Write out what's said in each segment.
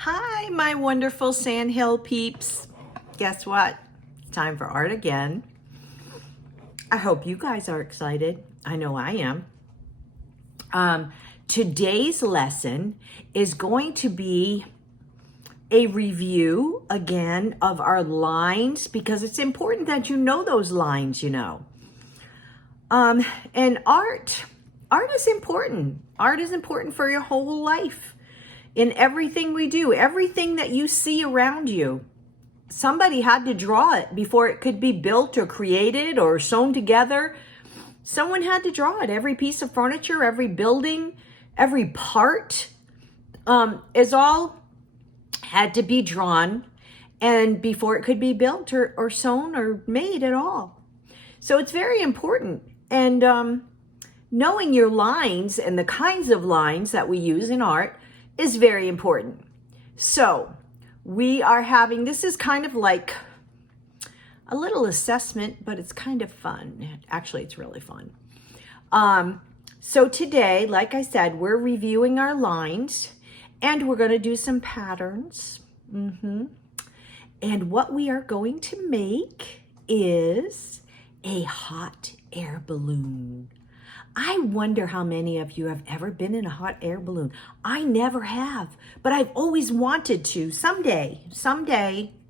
Hi, my wonderful Sandhill peeps. Guess what? It's time for art again. I hope you guys are excited. I know I am. Today's lesson is going to be a review again of our lines because it's important that you know those lines, And art is important. Art is important for your whole life. In everything we do, everything that you see around you, somebody had to draw it before it could be built or created or sewn together. Someone had to draw it. Every piece of furniture, every building, every part is all had to be drawn and before it could be built or sewn or made at all. So it's very important. And knowing your lines and the kinds of lines that we use in art is very important. So we are having, this is kind of like a little assessment, but it's kind of fun. Actually, it's really fun. So today, like I said, we're reviewing our lines and we're going to do some patterns. And what we are going to make is a hot air balloon. I wonder how many of you have ever been in a hot air balloon. I never have, but I've always wanted to. Someday,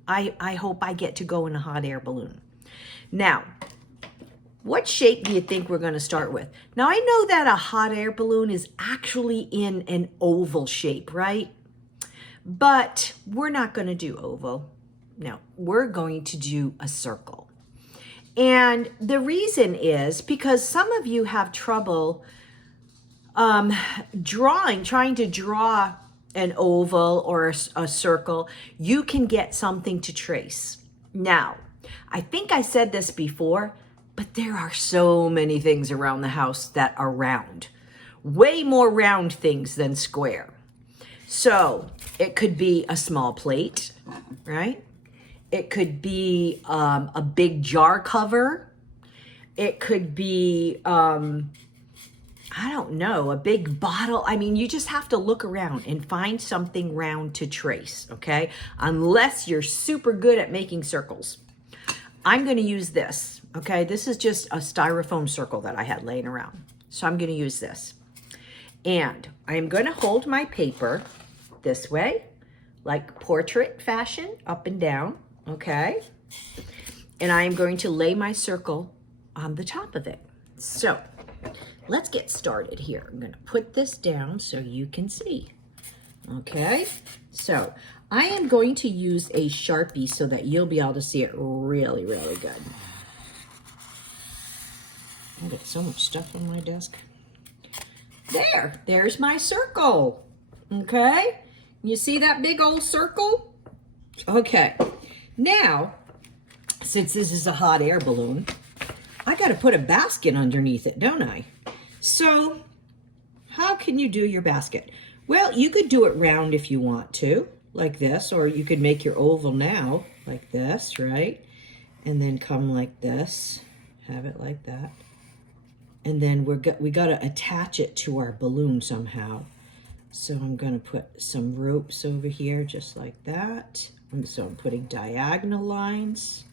I hope I get to go in a hot air balloon. Now, what shape do you think we're going to start with? Now, I know that a hot air balloon is actually in an oval shape, right? But we're not going to do oval. No, we're going to do a circle. And the reason is because some of you have trouble trying to draw an oval or a circle. You can get something to trace. Now, I think I said this before, but there are so many things around the house that are round. Way more round things than square. So it could be a small plate, right? It could be a big jar cover. It could be, I don't know, a big bottle. I mean, you just have to look around and find something round to trace, okay? Unless you're super good at making circles. I'm going to use this, okay? This is just a styrofoam circle that I had laying around. So I'm going to use this. And I'm going to hold my paper this way, like portrait fashion, up and down. Okay, and I'm going to lay my circle on the top of it. So let's get started here. I'm going to put this down so you can see. Okay, so I am going to use a Sharpie so that you'll be able to see it really, really good. I got so much stuff on my desk. There's my circle. Okay, you see that big old circle? Okay. Now, since this is a hot air balloon, I got to put a basket underneath it, don't I? So, how can you do your basket? Well, you could do it round if you want to, like this, or you could make your oval now, like this, right? And then come like this, have it like that. And then we got to attach it to our balloon somehow. So I'm going to put some ropes over here, just like that. So I'm putting diagonal lines.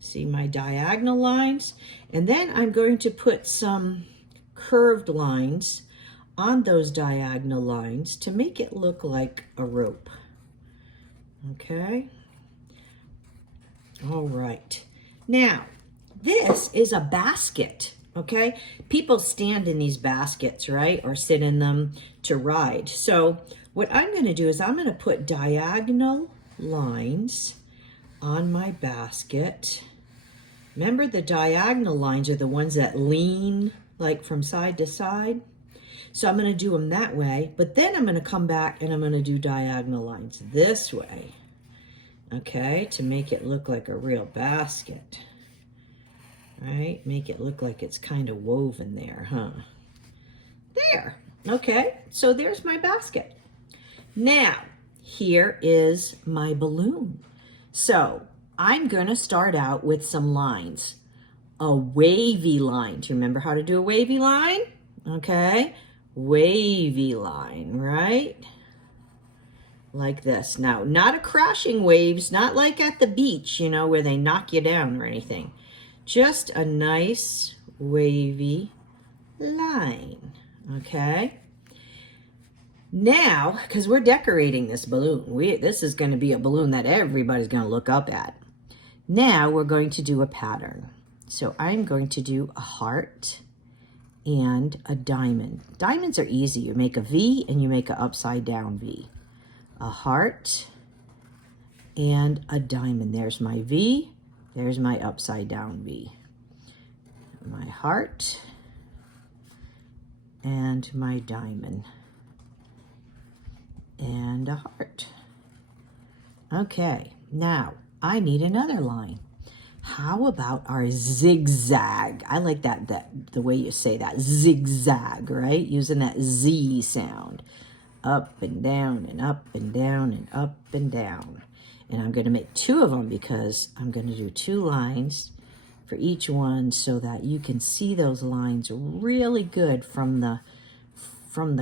See my diagonal lines? And then I'm going to put some curved lines on those diagonal lines to make it look like a rope. Okay? All right. Now, this is a basket, okay? People stand in these baskets, right? Or sit in them to ride. So what I'm going to do is I'm going to put diagonal lines on my basket. Remember, the diagonal lines are the ones that lean like from side to side. So I'm going to do them that way, but then I'm going to come back and I'm going to do diagonal lines this way, okay, to make it look like a real basket. Right? Make it look like it's kind of woven there, huh? There. Okay, so there's my basket. Now, here is my balloon. So I'm going to start out with some lines. A wavy line. Do you remember how to do a wavy line? Okay. Wavy line, right? like this. Now, not a crashing waves, not like at the beach, you know, where they knock you down or anything. Just a nice wavy line, okay? Now, because we're decorating this balloon, this is going to be a balloon that everybody's going to look up at. Now we're going to do a pattern. So I'm going to do a heart and a diamond. Diamonds are easy. You make a V and you make an upside down V. A heart and a diamond. There's my V. There's my upside down V. My heart and my diamond. And a heart. Okay, now I need another line. How about our zigzag? I like that the way you say that, zigzag, right? Using that Z sound. Up and down and up and down and up and down. And I'm going to make 2 of them because I'm going to do 2 lines for each one so that you can see those lines really good from the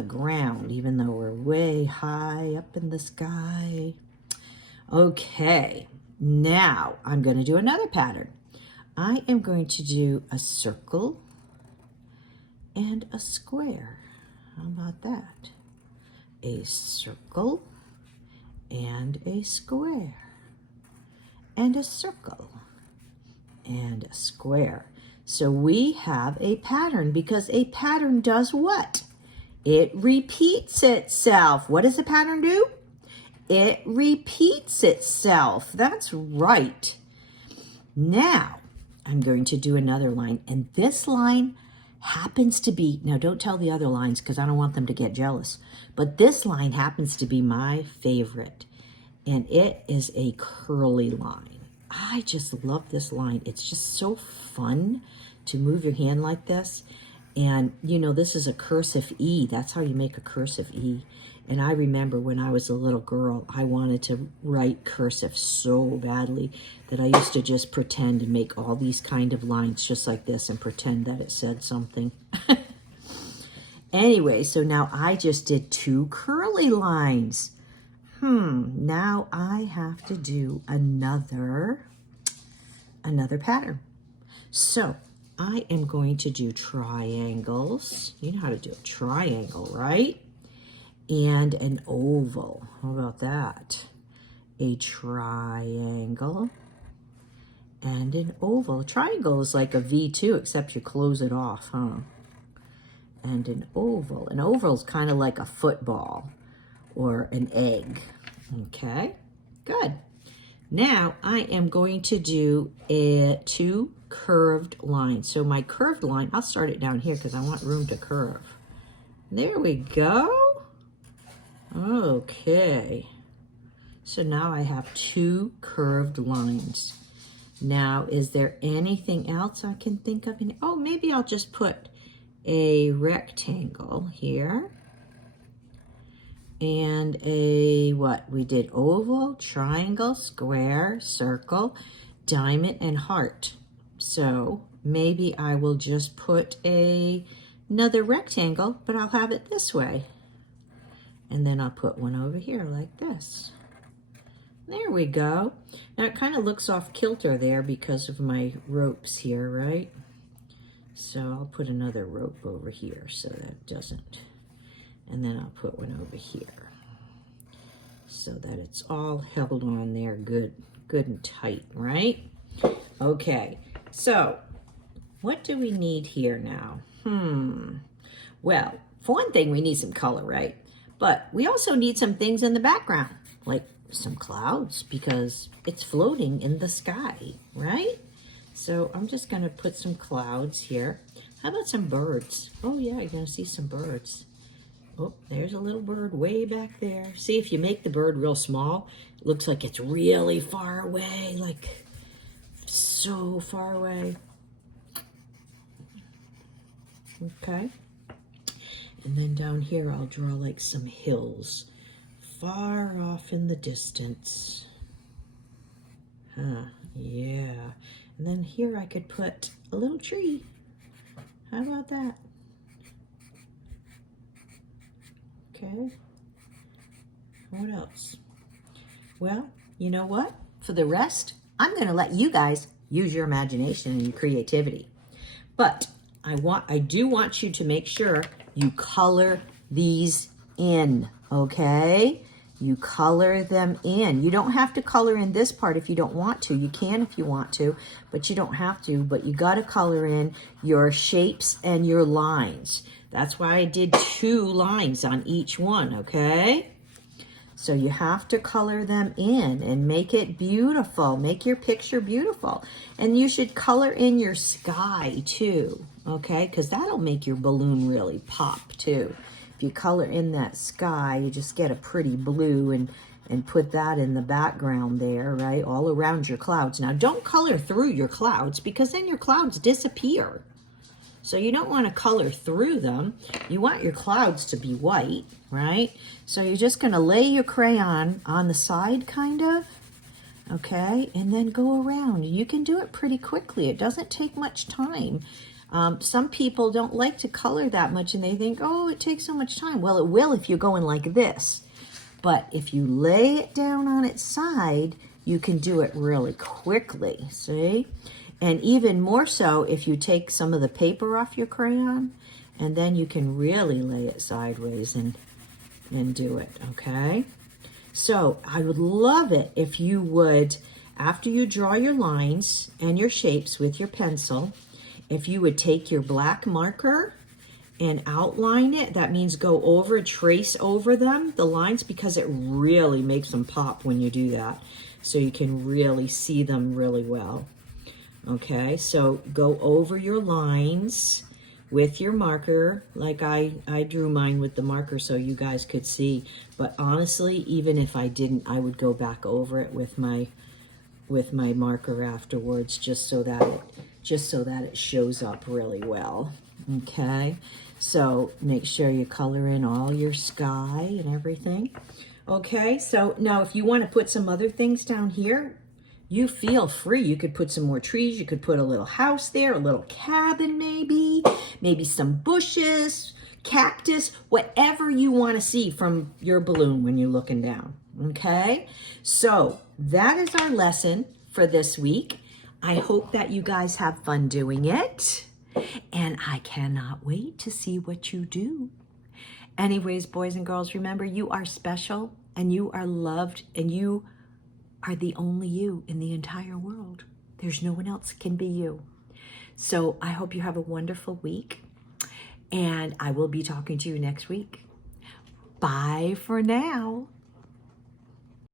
ground, even though we're way high up in the sky. Okay, now I'm going to do another pattern. I am going to do a circle and a square. How about that? A circle and a square and a circle and a square. So we have a pattern because a pattern does what? It repeats itself. What does a pattern do? It repeats itself. That's right. Now, I'm going to do another line. And this line happens to be, now don't tell the other lines because I don't want them to get jealous. But this line happens to be my favorite. And it is a curly line. I just love this line. It's just so fun to move your hand like this. And, you know, this is a cursive E. That's how you make a cursive E. And I remember when I was a little girl, I wanted to write cursive so badly that I used to just pretend and make all these kind of lines just like this and pretend that it said something. Anyway, so now I just did 2 curly lines. Now I have to do another pattern. So I am going to do triangles. You know how to do a triangle, right? And an oval. How about that? A triangle and an oval. A triangle is like a V too, except you close it off, huh? And an oval. An oval is kind of like a football or an egg. Okay, good. Now I am going to do 2 curved lines. So my curved line, I'll start it down here because I want room to curve. There we go. Okay. So now I have 2 curved lines. Now, is there anything else I can think of? Oh, maybe I'll just put a rectangle here. And a, what? We did oval, triangle, square, circle, diamond, and heart. So maybe I will just put another rectangle, but I'll have it this way. And then I'll put one over here like this. There we go. Now it kind of looks off kilter there because of my ropes here, right? So I'll put another rope over here so that doesn't. And then I'll put one over here so that it's all held on there good and tight, right? Okay, so what do we need here now? Well, for one thing, we need some color, right? But we also need some things in the background, like some clouds, because it's floating in the sky, right? So I'm just gonna put some clouds here. How about some birds? Oh yeah, you're gonna see some birds. Oh, there's a little bird way back there. See, if you make the bird real small, it looks like it's really far away, like so far away. Okay. And then down here, I'll draw like some hills far off in the distance. Yeah. And then here I could put a little tree. How about that? Okay. What else? Well, you know what? For the rest, I'm going to let you guys use your imagination and your creativity. But I do want you to make sure you color these in, okay? You color them in. You don't have to color in this part if you don't want to. You can if you want to, but you don't have to. But you got to color in your shapes and your lines. That's why I did 2 lines on each one, okay? So you have to color them in and make it beautiful. Make your picture beautiful. And you should color in your sky too, okay? Because that'll make your balloon really pop too. If you color in that sky, you just get a pretty blue and put that in the background there, right? All around your clouds. Now don't color through your clouds because then your clouds disappear. So you don't want to color through them. You want your clouds to be white, right? So you're just going to lay your crayon on the side, kind of, okay? And then go around. You can do it pretty quickly. It doesn't take much time. Some people don't like to color that much and they think, oh, it takes so much time. Well, it will if you're going like this. But if you lay it down on its side, you can do it really quickly, see? And even more so if you take some of the paper off your crayon, and then you can really lay it sideways and do it, okay? So I would love it if you would, after you draw your lines and your shapes with your pencil, if you would take your black marker and outline it. That means go over, trace over them, the lines, because it really makes them pop when you do that. So you can really see them really well. Okay, so go over your lines with your marker, like I drew mine with the marker so you guys could see. But honestly, even if I didn't, I would go back over it with my marker afterwards, just so that it shows up really well. Okay, so make sure you color in all your sky and everything. Okay, so now if you want to put some other things down here, you feel free. You could put some more trees. You could put a little house there, a little cabin maybe some bushes, cactus, whatever you want to see from your balloon when you're looking down, okay? So that is our lesson for this week. I hope that you guys have fun doing it, and I cannot wait to see what you do. Anyways, boys and girls, remember, you are special, and you are loved, and you are the only you in the entire world. There's no one else can be you. So I hope you have a wonderful week, and I will be talking to you next week. Bye for now.